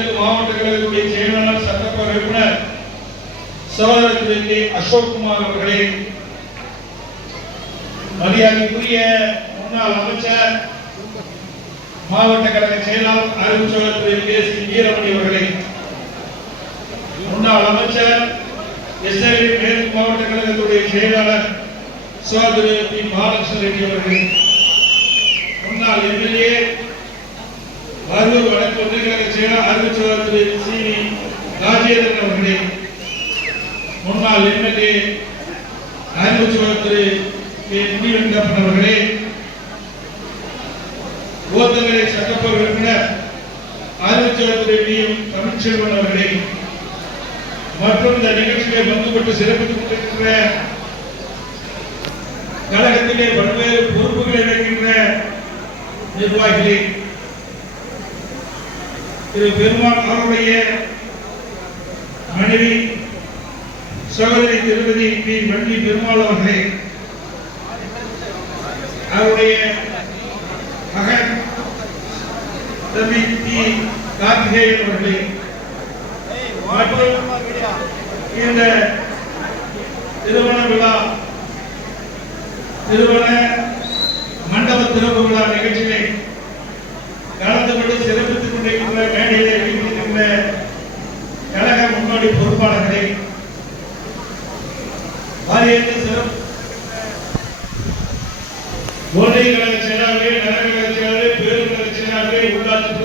கிழக்கு மாவட்ட கழகத்துடைய செயலாளர் சட்டப்பேரவை உறுப்பினர் சகோதரர் கே அசோக்குமார் அவர்களே மரியாதைக்குரிய முன்னாள் அமைச்சர் மாவட்ட கழக செயலாளர் அறிவுச்சோழர் திரு கே சி வீரமணி அவர்களே முன்னாள் அமைச்சர் எஸ்ஐ மேற்கு மாவட்ட கழகத்துடைய செயலாளர் சோதரி பி. பாலகிருஷ்ண ரெட்டி அவர்களே முன்னாள் எம்எல்ஏ அரூர் வடக்கு ஒன்றியக்கழக செயலாளர் அறிவுச்சோழர் திரு சி. வி. ராஜேந்திரன் அவர்களே முன்னாள் எம்எல்ஏ அறிவுச்சோழர் திரு கே. முனிவெங்கப்பன் அவர்களே ஓத்தங்கரை சட்டப்பேரவை உறுப்பினர் அறிவுச்சோழர் திரு வி எம். தமிழ்ச்செல்வன் அவர்களே மற்றும் இந்த நிகழ்ச்சியை பங்குபட்டு சிறப்பித்துக் கொண்டிருக்கிற கழகத்திலே பல்வேறு பொறுப்புகளை இணைக்கின்ற நிர்வாகிகளே திரு பெருமாள் அவருடைய மனைவி சகோதரி திருப்பதி பி. வள்ளி பெருமாள் அவர்களே அவருடைய மகன் தம்பி டி கார்த்திகேயன் அவர்களே மற்றும் இந்த திருமண விழா திருமண மண்டப திறப்பு விழா நிகழ்ச்சியிலே அங்கன்வாடி பொறுப்பாளர்களே வாரியத்தை சிறப்பு ஒன்றிய கழக செயலாளர்களே நகர கழக செயலாளர்களே பேருந்து கழக செயலாளர்களே உள்ளாட்சி